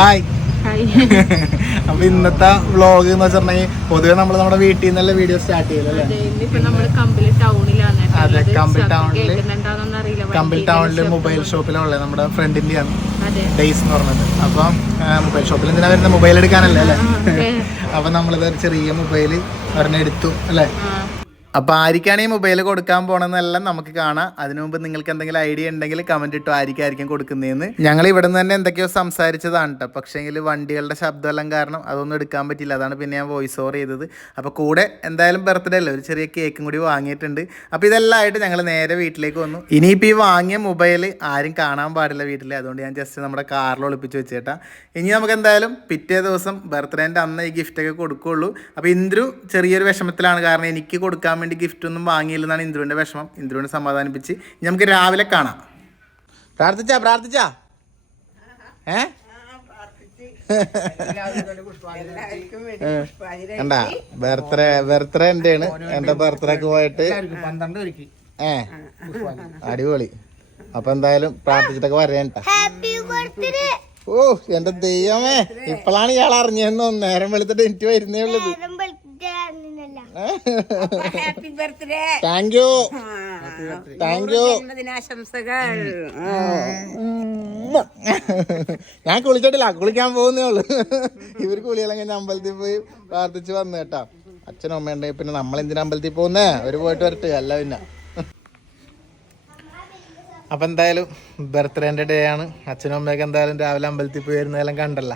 Hi. അപ്പൊ ഇന്നത്തെ vlog എന്ന് വെച്ചിട്ടുണ്ടെങ്കിൽ പൊതുവെ നമ്മൾ നമ്മുടെ വീട്ടിൽ നിന്നല്ല വീഡിയോ സ്റ്റാർട്ട് ചെയ്തല്ലേ. അതെ, കമ്പിൾ ടൗണില് മൊബൈൽ ഷോപ്പിലുള്ള നമ്മുടെ ഫ്രണ്ടിന്റെയാണ് ഡേയ്സ് എന്ന് പറഞ്ഞത്. അപ്പൊ മൊബൈൽ ഷോപ്പിൽ എന്തിനാ വരുന്നത്, മൊബൈൽ എടുക്കാനല്ലേ അല്ലേ. അപ്പൊ നമ്മളിത് ഒരു ചെറിയ മൊബൈൽ എടുത്തു അല്ലേ. അപ്പോൾ ആർക്കാണ് ഈ മൊബൈൽ കൊടുക്കാൻ പോകണമെന്നെല്ലാം നമുക്ക് കാണാം. അതിനു മുമ്പ് നിങ്ങൾക്ക് എന്തെങ്കിലും ഐഡിയ ഉണ്ടെങ്കിൽ കമൻറ്റ് ഇട്ടോ ആയിരിക്കും കൊടുക്കുന്നതെന്ന്. ഞങ്ങൾ ഇവിടെ നിന്ന് തന്നെ എന്തൊക്കെയോ സംസാരിച്ചതാണ് കേട്ടോ. പക്ഷേങ്കിൽ വണ്ടികളുടെ ശബ്ദമെല്ലാം കാരണം അതൊന്നും എടുക്കാൻ പറ്റില്ല. അതാണ് പിന്നെ ഞാൻ വോയിസ് ഓവർ ചെയ്തത്. അപ്പോൾ കൂടെ എന്തായാലും ബർത്ത്ഡേ അല്ലേ, ഒരു ചെറിയ കേക്കും കൂടി വാങ്ങിയിട്ടുണ്ട്. അപ്പോൾ ഇതെല്ലാം ആയിട്ട് ഞങ്ങൾ നേരെ വീട്ടിലേക്ക് വന്നു. ഇനിയിപ്പോൾ ഈ വാങ്ങിയ മൊബൈൽ ആരും കാണാൻ പാടില്ല വീട്ടിൽ. അതുകൊണ്ട് ഞാൻ ജസ്റ്റ് നമ്മുടെ കാറിൽ ഒളിപ്പിച്ച് വെച്ചേട്ടാ. ഇനി നമുക്ക് എന്തായാലും പിറ്റേ ദിവസം ബർത്ത്ഡേൻ്റെ അന്ന് ഈ ഗിഫ്റ്റൊക്കെ കൊടുക്കുകയുള്ളൂ. അപ്പോൾ ഇന്ദ്രു ചെറിയൊരു വിഷമത്തിലാണ്. കാരണം എനിക്ക് കൊടുക്കാൻ വേണ്ടി ഗിഫ്റ്റ് ഒന്നും വാങ്ങിയില്ലെന്നാണ് ഇന്ദ്രുവിന്റെ വിഷമം. ഇന്ദ്രുവിനെ സമാധാനിപ്പിച്ച് നമുക്ക് രാവിലെ കാണാം. പ്രാർത്ഥിച്ചാ കണ്ടാ ബർത്ത്ഡേ എന്റെയാണ്. എന്റെ ബർത്ത്ഡേക്ക് പോയിട്ട് അടിപൊളി. അപ്പൊ എന്തായാലും പ്രാർത്ഥിച്ചിട്ടൊക്കെ വരേണ്ട. ഓ എന്റെ ദൈവമേ, ഇപ്പോഴാണ് ഇയാൾ അറിഞ്ഞെന്നോ. നേരം വെളുത്തിട്ട് എനിക്ക് വരുന്നേ ഉള്ളത്. താങ്ക് യു ജന്മദിനാശംസകൾ. ഞാൻ കുളിച്ചിട്ടില്ല, കുളിക്കാൻ പോകുന്നേ ഉള്ളു. ഇവര് കുളിയെല്ലാം കഴിഞ്ഞ അമ്പലത്തിൽ പോയി പ്രാർത്ഥിച്ച് വന്നു കേട്ടാ. അച്ഛനും അമ്മയുണ്ടെങ്കിൽ പിന്നെ നമ്മളെന്തിനാ അമ്പലത്തിൽ പോകുന്നേ, അവര് പോയിട്ട് വരട്ടെ. അല്ല പിന്നെ അപ്പം എന്തായാലും ബർത്ത്ഡേൻ്റെ ഡേ ആണ്. അച്ഛനും അമ്മയൊക്കെ എന്തായാലും രാവിലെ അമ്പലത്തിൽ പോയി വരുന്നതെല്ലാം കണ്ടല്ല.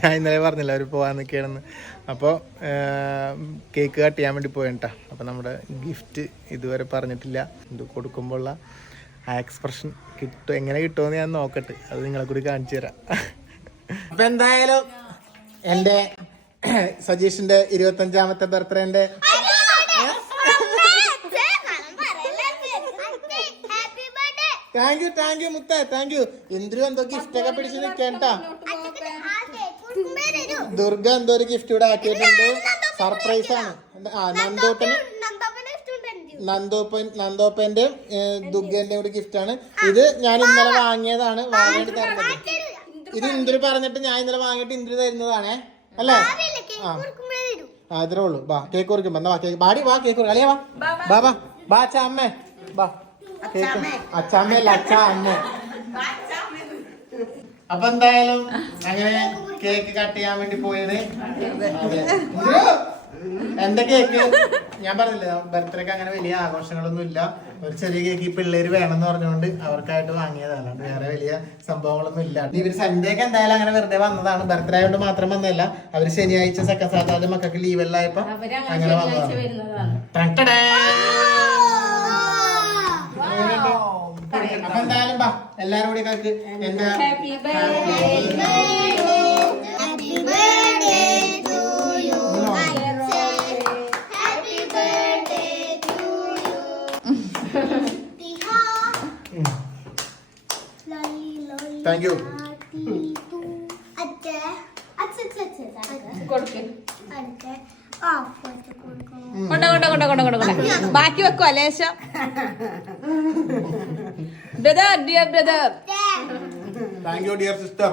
ഞാൻ ഇന്നലെ പറഞ്ഞില്ല അവർ പോകാൻ നിൽക്കുകയാണെന്ന്. അപ്പോൾ കേക്ക് കട്ട് ചെയ്യാൻ വേണ്ടി പോയിട്ടാ. അപ്പോൾ നമ്മുടെ ഗിഫ്റ്റ് ഇതുവരെ പറഞ്ഞിട്ടില്ല. ഇത് കൊടുക്കുമ്പോഴുള്ള ആ എക്സ്പ്രഷൻ എങ്ങനെ കിട്ടുമെന്ന് ഞാൻ നോക്കട്ടെ. അത് നിങ്ങളെ കൂടി കാണിച്ചു തരാം. അപ്പം എന്തായാലും എൻ്റെ സജീഷിൻ്റെ 25ാമത്തെ ബർത്ത്ഡേൻ്റെ താങ്ക് യു മുത്തേ, താങ്ക് യു. ഇന്ദ്രു എന്തോ ഗിഫ്റ്റ് ഒക്കെ പിടിച്ച് നിൽക്കേട്ടാ. ദുർഗ എന്തോ ഒരു ഗിഫ്റ്റ് ഇവിടെ ആക്കിയിട്ടുണ്ട്. സർപ്രൈസ് ആണ്. നന്ദോപ്പന്റെയും ദുർഗന്റെയും കൂടി ഗിഫ്റ്റ് ആണ് ഇത്. ഞാൻ ഇന്നലെ വാങ്ങിയതാണ്, വാങ്ങിയിട്ട് തരുന്നത്. ഇത് ഇന്ദ്രു പറഞ്ഞിട്ട് ഞാൻ ഇന്നലെ വാങ്ങിയിട്ട് ഇന്ദ്രു തരുന്നതാണേ അല്ലേ. ആ അത്രേ ഉള്ളൂ. ബാ കേക്ക് കുറിക്കുമ്പോ എന്താ കേക്ക് ബാടി. വാ കേക്ക് അളിയാ വാ ബാ ബാ അച്ഛ അമ്മേ ബാ. അച്ഛമ്മയല്ല അച്ഛ അമ്മ. അപ്പൊ എന്തായാലും അങ്ങനെ കേക്ക് കട്ട് ചെയ്യാൻ വേണ്ടി പോയത്. എന്റെ കേക്ക് ഞാൻ പറഞ്ഞില്ല, ബർത്ത്ഡേക്ക് അങ്ങനെ വലിയ ആഘോഷങ്ങളൊന്നും ഇല്ല. ഒരു ചെറിയ കേക്ക് ഈ പിള്ളേര് വേണമെന്ന് പറഞ്ഞുകൊണ്ട് അവർക്കായിട്ട് വാങ്ങിയതാണ്. അല്ലാണ്ട് വേറെ വലിയ സംഭവങ്ങളൊന്നും ഇല്ല. ഇവര് സൺഡേക്ക് എന്തായാലും അങ്ങനെ വെറുതെ വന്നതാണ്. ബർത്ത്ഡേ ആയതുകൊണ്ട് മാത്രം വന്നതല്ല. അവര് ശനിയാഴ്ച സെക്കൻഡ് സാറ്റർഡേ മക്കൾക്ക് ലീവെല്ലായപ്പോ അങ്ങനെ വന്നതാണ്. അപ്പൊ എന്തായാലും ബാ എല്ലാരും കൂടി കേക്ക് എന്റെ താങ്ക് യു. ബാക്കി വെക്കോ ലേശം. Brother, dear brother. Thank you dear sister.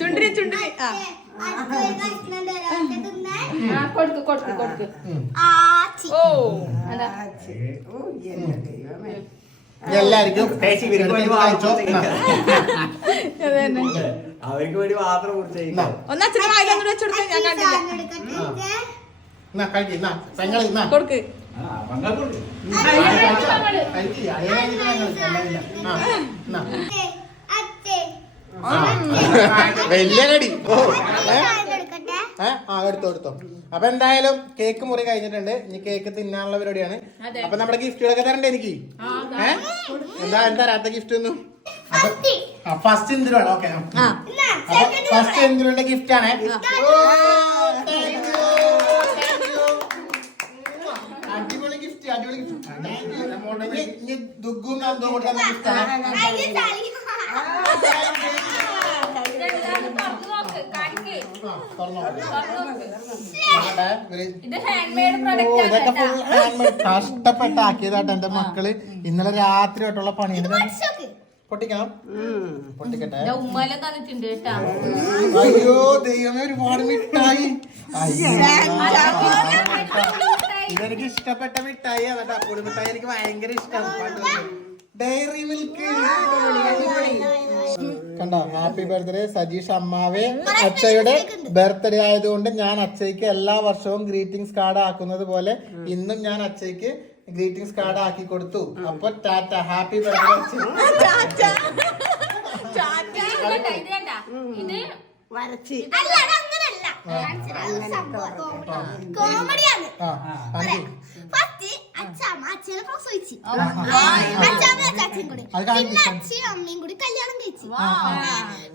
ചുണ്ടിരി ചുണ്ടിരി. കൊടുക്ക്. ഓ എല്ലാവർക്കും അവർക്ക് വേണ്ടി മാത്രം ഒന്നച്ഛനെ വായിലൊന്നും വെച്ചെടുത്ത് ഞാൻ കണ്ടില്ല. കൊടുക്ക്. വലിയ കടി. എടുത്തോ. അപ്പൊ എന്തായാലും കേക്ക് മുറി കഴിഞ്ഞിട്ടുണ്ട്. ഇനി കേക്ക് തിന്നാനുള്ള പരിപാടിയാണ്. അപ്പൊ നമ്മുടെ ഗിഫ്റ്റുകളൊക്കെ തരണ്ടേ എനിക്ക്? എന്താ തരാത്ത ഗിഫ്റ്റ് ഒന്നും? ഫസ്റ്റ് ഇന്ദ്രുവാണ്. ഓക്കെ, ഫസ്റ്റ് ഇന്ദ്രുവിന്റെ ഗിഫ്റ്റ് ആണ്. അടിപൊളി ഗിഫ്റ്റ്, അടിപൊളി ഗിഫ്റ്റ്. ദുഃഖും നന്ദും കൊടുക്കുന്ന ഗിഫ്റ്റാണ്. കഷ്ടപ്പെട്ടാക്കിയതാട്ടോ എന്റെ മക്കള്. ഇന്നലെ രാത്രി തൊട്ടുള്ള പണിയാണ്. പൊട്ടിക്കാം. പൊട്ടിക്കട്ടെ. ഉമ്മല തന്നിട്ടുണ്ട് കേട്ടാ. അയ്യോ ദൈവമേ, ഒരുപാട് മിഠായി. ഇതെനിക്ക് ഇഷ്ടപ്പെട്ട മിഠായി കേട്ടോ. പൊടി മിഠായി എനിക്ക് ഭയങ്കര ഇഷ്ടമാണ്. ഡയറി മിൽക്ക് കണ്ടോ. ഹാപ്പി ബർത്ത്ഡേ സജീഷ് അമ്മാവേ. അച്ഛയുടെ ബർത്ത്ഡേ ആയതുകൊണ്ട് ഞാൻ അച്ഛയ്ക്ക് എല്ലാ വർഷവും ഗ്രീറ്റിംഗ്സ് കാർഡ് ആക്കുന്നത് പോലെ ഇന്നും ഞാൻ അച്ഛയ്ക്ക് ഗ്രീറ്റിംഗ്സ് കാർഡ് ആക്കി കൊടുത്തു. അപ്പൊ ടാറ്റ, ഹാപ്പി ബർത്ത്ഡേ അച്ഛൻ. ഇത് വരച്ച് കോമഡിയാണ്. അച്ഛനെ പ്രസവിച്ചു, അച്ഛൻ കൂടി, പിന്നെ അച്ഛനും അമ്മയും കൂടി കല്യാണം കഴിച്ചു,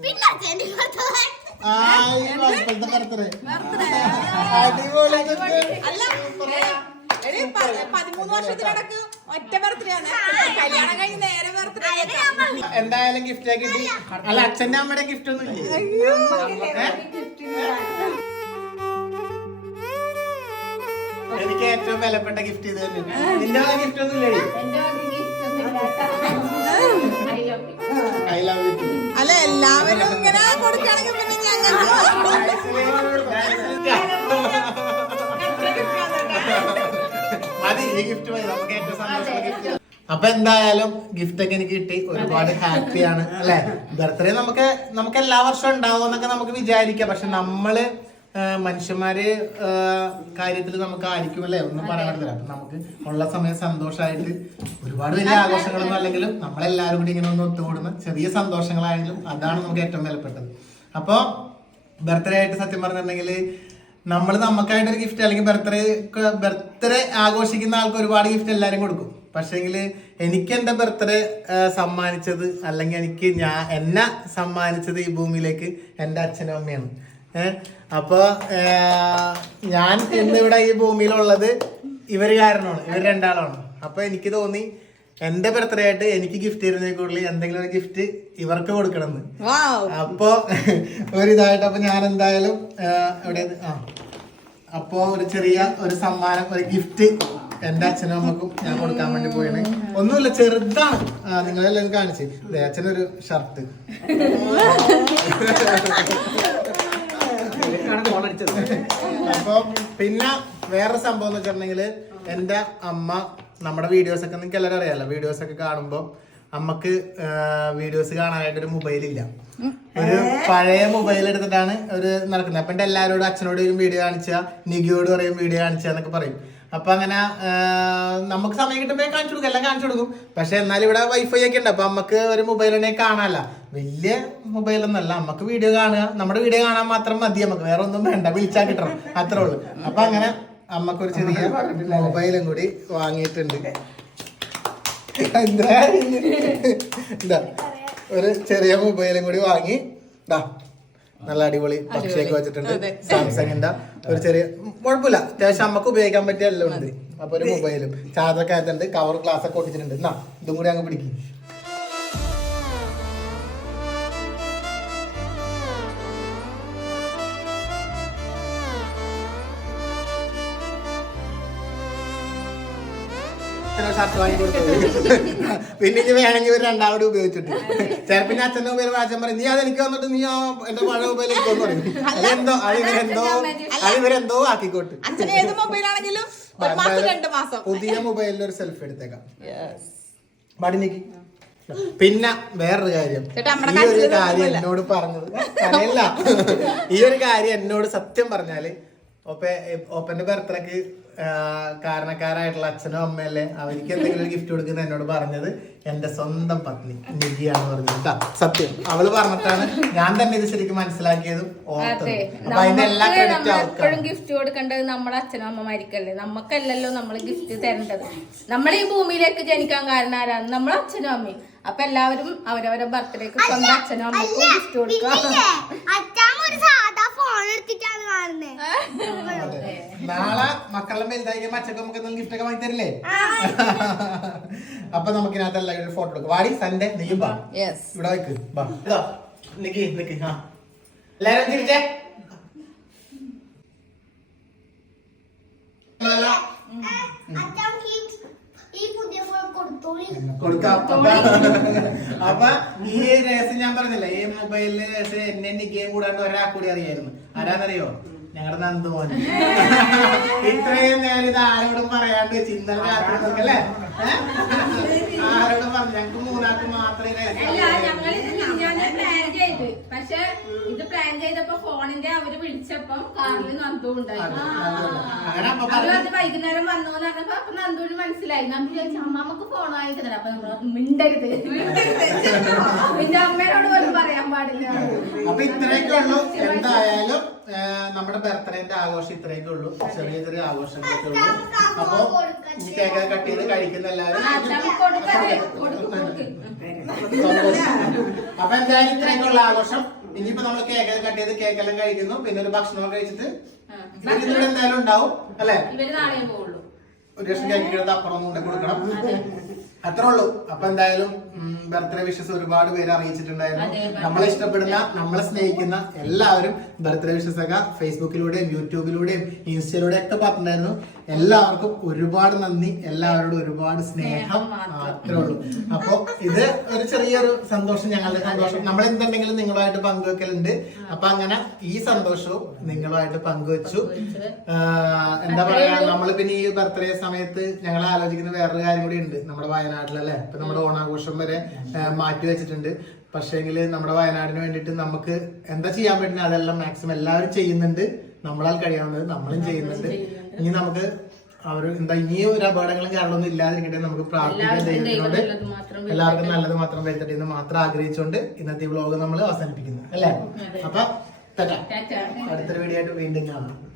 പിന്നെ അച്ഛൻ്റെ അടിപൊളി. 13 വർഷത്തിനടക്ക് ഒറ്റ ബർത്ത്ഡേ ആണ്. കല്യാണം കഴിഞ്ഞ് നേരെ ബർത്ത്ഡേ. എന്തായാലും ഗിഫ്റ്റ് കിട്ടി. അല്ല, അച്ഛന്റെ അമ്മയുടെ ഗിഫ്റ്റ് ഒന്നും ഇല്ല. എനിക്ക് ഏറ്റവും വിലപ്പെട്ട ഗിഫ്റ്റ് ഇത് തന്നെ. നിന്റെ ഗിഫ്റ്റ് ഒന്നും ഇല്ലേ? I love you. അല്ല, എല്ലാവരും ഇങ്ങനെ കൊടുക്കുകയാണെങ്കിൽ പിന്നെ മതി, ഈ ഗിഫ്റ്റ് മതി. നമുക്ക് ഏറ്റവും സന്തോഷമുള്ള ഗിഫ്റ്റ്. അപ്പൊ എന്തായാലും ഗിഫ്റ്റ് ഒക്കെ എനിക്ക് കിട്ടി. ഒരുപാട് ഹാപ്പിയാണ് അല്ലെ. ബർത്ത്ഡേ നമുക്ക് എല്ലാ വർഷവും ഉണ്ടാവും എന്നൊക്കെ നമുക്ക് വിചാരിക്കാം. പക്ഷെ നമ്മള് മനുഷ്യന്മാര് കാര്യത്തിൽ നമുക്ക് ആയിരിക്കും അല്ലെ, ഒന്നും പറയാൻ പറ്റില്ല. അപ്പൊ നമുക്ക് ഉള്ള സമയം സന്തോഷമായിട്ട് ഒരുപാട് വലിയ ആഘോഷങ്ങളൊന്നും അല്ലെങ്കിലും നമ്മളെല്ലാവരും കൂടി ഇങ്ങനെ ഒന്ന് ഒത്തുകൂടുന്ന ചെറിയ സന്തോഷങ്ങളാണെങ്കിലും അതാണ് നമുക്ക് ഏറ്റവും വിലപ്പെട്ടത്. അപ്പൊ ബർത്ത്ഡേ ആയിട്ട് സത്യം പറഞ്ഞിട്ടുണ്ടെങ്കിൽ നമ്മൾ നമുക്കായിട്ടൊരു ഗിഫ്റ്റ് അല്ലെങ്കിൽ ബർത്ത്ഡേ ആഘോഷിക്കുന്ന ആൾക്ക് ഒരുപാട് ഗിഫ്റ്റ് എല്ലാവരും കൊടുക്കും. പക്ഷേങ്കിൽ എനിക്ക് എൻ്റെ ബർത്ത്ഡേ സമ്മാനിച്ചത് അല്ലെങ്കിൽ എന്നെ സമ്മാനിച്ചത് ഈ ഭൂമിയിലേക്ക് എൻ്റെ അച്ഛനും അമ്മയാണ്. അപ്പോൾ ഞാൻ ഇന്നിവിടെ ഈ ഭൂമിയിലുള്ളത് ഇവർ കാരണമാണ്, ഇവർ രണ്ടാളാണ്. അപ്പോൾ എനിക്ക് തോന്നി എന്റെ ബർത്ത്ഡേ ആയിട്ട് എനിക്ക് ഗിഫ്റ്റ് തരുന്നതിൽ കൂടുതൽ എന്തെങ്കിലും ഒരു ഗിഫ്റ്റ് ഇവർക്ക് കൊടുക്കണമെന്ന്. അപ്പോ ഒരിതായിട്ട് അപ്പൊ ഞാൻ എന്തായാലും എവിടെ അപ്പോ ഒരു ചെറിയ ഒരു സമ്മാനം, ഒരു ഗിഫ്റ്റ് എന്റെ അച്ഛനും അമ്മക്കും ഞാൻ കൊടുക്കാൻ വേണ്ടി പോയാണ്. ഒന്നുമില്ല, ചെറുതാണ്. നിങ്ങളെല്ലാം കാണിച്ച് അച്ഛനൊരു ഷർട്ട്. അപ്പൊ പിന്നെ വേറെ സംഭവം എന്ന് വെച്ചിട്ടുണ്ടെങ്കിൽ എന്റെ അമ്മ നമ്മുടെ വീഡിയോസ് ഒക്കെ നിങ്ങൾക്ക് എല്ലാവരും അറിയാലോ. വീഡിയോസ് ഒക്കെ കാണുമ്പോൾ അമ്മക്ക് വീഡിയോസ് കാണാനായിട്ട് ഒരു മൊബൈലില്ല. ഒരു പഴയ മൊബൈൽ എടുത്തിട്ടാണ് ഒരു നടക്കുന്നത്. അപ്പൊ എന്റെ എല്ലാവരോടും അച്ഛനോട് വീഡിയോ കാണിച്ചാ, നികിയോട് പറയും വീഡിയോ കാണിച്ചാന്നൊക്കെ പറയും. അപ്പൊ അങ്ങനെ നമുക്ക് സമയം കിട്ടുമ്പോ കാണിച്ചു കൊടുക്കും, എല്ലാം കാണിച്ചു കൊടുക്കും. പക്ഷെ എന്നാലും ഇവിടെ വൈഫൈ ഒക്കെ ഉണ്ട്. അപ്പൊ അമ്മക്ക് ഒരു മൊബൈൽ ഉണ്ടെങ്കിൽ കാണാനല്ല, വലിയ മൊബൈലൊന്നല്ല. നമുക്ക് വീഡിയോ കാണുക, നമ്മുടെ വീഡിയോ കാണാൻ മാത്രം മതി. നമുക്ക് വേറെ ഒന്നും വേണ്ട, വിളിച്ചാൽ കിട്ടണം, അത്രേ ഉള്ളൂ. അപ്പൊ അങ്ങനെ അമ്മക്കൊരു ചെറിയ മൊബൈലും കൂടി വാങ്ങിയിട്ടുണ്ട്. എന്താ ഒരു ചെറിയ മൊബൈലും കൂടി വാങ്ങി. നല്ല അടിപൊളി പക്ഷിയൊക്കെ വെച്ചിട്ടുണ്ട്. സാംസങ്ങിന്റെ ഒരു ചെറിയ കുഴപ്പമില്ല, അത്യാവശ്യം അമ്മക്ക് ഉപയോഗിക്കാൻ പറ്റിയ എല്ലാം ഉണ്ട്. അപ്പൊ ഒരു മൊബൈലും ചാർജൊക്കെ ആയിട്ടുണ്ട്, കവർ ഗ്ലാസ് ഒക്കെ ഒട്ടിച്ചിട്ടുണ്ട്. എന്നാ ഇതും കൂടി അങ്ങ് പിടിക്കും. ഷർട്ട് വാങ്ങി കൊടുത്തത്. പിന്നെ ഇനി വേണമെങ്കിൽ ഒരു രണ്ടാമത് ഉപയോഗിച്ചിട്ട് ചിലപ്പോ പിന്നെ അച്ഛന്റെ മൊബൈൽ വാച്ചാൻ പറയും, നീ അതെനിക്ക് വന്നിട്ട് നീ എന്റെ പഴയ മൊബൈൽ എനിക്കൊന്നും പറയും. അതിവരെന്തോ ആക്കിക്കോട്ട്. പുതിയ മൊബൈലിൽ ഒരു സെൽഫി എടുത്തേക്കാം. മടിനിക്ക്. പിന്നെ വേറൊരു കാര്യം, ഈ ഒരു കാര്യം എന്നോട് പറഞ്ഞത് അറിയില്ല. ഈ ഒരു കാര്യം എന്നോട് സത്യം പറഞ്ഞാല് ഓപ്പന്റെ ബർത്ത്ഡേക്ക് കാരണക്കാരായിട്ടുള്ള അച്ഛനും അമ്മയല്ലേ, അവർക്ക് എന്തെങ്കിലും ഒരു ഗിഫ്റ്റ് കൊടുക്കുന്ന എന്നോട് പറഞ്ഞത് എന്റെ സ്വന്തം പത്നി നികിയാണ് പറഞ്ഞത്. സത്യം അവള് പറഞ്ഞിട്ടാണ് ഞാൻ തന്നെ ഇത് ശരിക്കും മനസ്സിലാക്കിയതും ഓർത്തത്. അപ്പൊ അതിന്റെ എല്ലാ ക്രെഡിറ്റും എപ്പോഴും ഗിഫ്റ്റ് കൊടുക്കേണ്ടത് നമ്മുടെ അച്ഛനും അമ്മമാർക്കല്ലേ, നമുക്കല്ലല്ലോ നമ്മൾ ഗിഫ്റ്റ് തരേണ്ടത്. നമ്മൾ ഈ ഭൂമിയിലേക്ക് ജനിക്കാൻ കാരണം ആരാണ്? നമ്മളെ അച്ഛനും അമ്മയും. അപ്പൊ എല്ലാവരും അവരവരെ ബർത്ത്ഡേക്ക് സ്വന്തം അച്ഛനും അമ്മക്കും ഗിഫ്റ്റ് കൊടുക്കുക. നാളെ മക്കളെ വലുതായി അച്ഛക്ക് നമുക്ക് എന്തെങ്കിലും ഗിഫ്റ്റ് ഒക്കെ വാങ്ങി തരില്ലേ? അപ്പൊ നമുക്കിനകത്ത് എല്ലാവരും ഫോട്ടോ എടുക്കും. വാടി സൺഡേ നീയും ബാ, ഇവിടെ വെക്ക് ബാ. നിക്ക് എല്ലാരും തിരിച്ചേ. ഈ പുതിയ ഫോൺ കൊടുത്തോളി. കൊടുക്കാം. അപ്പൊ ഈ രഹസ്യം ഞാൻ പറഞ്ഞില്ല, ഈ മൊബൈലിലെ രഹസ്യം എന്നെ നിക്കുകയും കൂടാണ്ട് ഒരാൾ കൂടി അറിയായിരുന്നു. ആരാന്നറിയോ? ഞങ്ങളുടെ നന്ദുമോൻ. ഇത്രയും നേരം ഇത് ആരോടും പറയാണ്ട് ചിന്തന അല്ലേ? ആരോടും പറഞ്ഞു? ഞങ്ങക്ക് മൂന്നാൾക്ക് മാത്രമേ പക്ഷെ ഇത് പ്ലാൻ ചെയ്തപ്പോ ഫോണിന്റെ അവര് വിളിച്ചപ്പം കാറിൽ നന്ദു ഉണ്ടായിരുന്നു. അത് വൈകുന്നേരം വന്നു പറഞ്ഞപ്പോ അപ്പൊ നന്ദുവിന് മനസ്സിലായി. നന്ദു ചോദിച്ചു അമ്മാമ്മക്ക് ഫോൺ വാങ്ങിച്ചത്. അപ്പൊ നമ്മള് മിണ്ടരുത്, പിന്നെ അമ്മയോട് പോലും പറയാൻ പാടില്ല. അപ്പൊ ഇത്രയൊക്കെ ഉള്ളൂ. എന്തായാലും നമ്മുടെ ബർത്ത്ഡേന്റെ ആഘോഷം ഇത്രയൊക്കെ ഉള്ളൂ. ചെറിയ ചെറിയ ആഘോഷങ്ങളൊക്കെ ഉള്ളൂ. അപ്പൊ ഈ കേക്ക് കട്ട് ചെയ്ത് കഴിക്കുന്ന എല്ലാവരും അപ്പൊ എന്തായാലും ഇത്രയൊക്കെയുള്ള ആഘോഷം. ഇനിയിപ്പോ നമ്മൾ കേക്ക് കട്ട് ചെയ്ത് കേക്കെല്ലാം കഴിക്കുന്നു, പിന്നെ ഒരു ഭക്ഷണം കഴിച്ചിട്ട് ഇതിലൂടെ എന്തായാലും ഉണ്ടാവും അല്ലെ? ഇവര് നാളെ പോവുള്ളൂ. ഒരു ലക്ഷം കേക്ക് അപ്പുറം കൊണ്ട് കൊടുക്കണം. അത്രേ ഉള്ളൂ. അപ്പൊ എന്തായാലും ബർത്ത്ഡേ വിഷസ് ഒരുപാട് പേര് അറിയിച്ചിട്ടുണ്ടായിരുന്നു. നമ്മളെ ഇഷ്ടപ്പെടുന്ന, നമ്മളെ സ്നേഹിക്കുന്ന എല്ലാവരും ബർത്ത്ഡേ വിഷസ് ഒക്കെ ഫേസ്ബുക്കിലൂടെയും യൂട്യൂബിലൂടെയും ഇൻസ്റ്റയിലൂടെയും ഒക്കെ പറഞ്ഞിട്ടുണ്ടായിരുന്നു. എല്ലാവർക്കും ഒരുപാട് നന്ദി, എല്ലാവരോടും ഒരുപാട് സ്നേഹം. അത്രേ ഉള്ളൂ. അപ്പൊ ഇത് ഒരു ചെറിയൊരു സന്തോഷം, ഞങ്ങളുടെ സന്തോഷം. നമ്മൾ എന്തുണ്ടെങ്കിലും നിങ്ങളുമായിട്ട് പങ്കുവെക്കലുണ്ട്. അപ്പൊ അങ്ങനെ ഈ സന്തോഷവും നിങ്ങളുമായിട്ട് പങ്കുവെച്ചു. എന്താ പറയാ, നമ്മള് പിന്നെ ഈ ബർത്ത്ഡേ സമയത്ത് ഞങ്ങൾ ആലോചിക്കുന്ന വേറൊരു കാര്യം കൂടി ഉണ്ട്. നമ്മുടെ വയനാട്ടിലല്ലേ ഇപ്പൊ നമ്മുടെ ഓണാഘോഷം വരെ മാറ്റി വെച്ചിട്ടുണ്ട്. പക്ഷേങ്കില് നമ്മുടെ വയനാടിന് വേണ്ടിയിട്ട് നമുക്ക് എന്താ ചെയ്യാൻ പറ്റുന്നത് അതെല്ലാം മാക്സിമം എല്ലാവരും ചെയ്യുന്നുണ്ട്. നമ്മളാൽ കഴിയാവുന്നത് നമ്മളും ചെയ്യുന്നുണ്ട്. ഇനി നമുക്ക് ഇനി ഒരു അപകടങ്ങളും കാരണമൊന്നും ഇല്ലാതിരിക്കട്ടെ നമുക്ക് പ്രാർത്ഥിക്കാൻ ദൈവത്തിനോട്. എല്ലാവർക്കും നല്ലത് മാത്രം വരുത്തട്ടെ എന്ന് മാത്രം ആഗ്രഹിച്ചുകൊണ്ട് ഇന്നത്തെ വ്ലോഗ് നമ്മൾ അവസാനിപ്പിക്കുന്നു അല്ലേ? അപ്പൊ അടുത്തൊരു വീഡിയോ ആയിട്ട് വീണ്ടും കാണാം.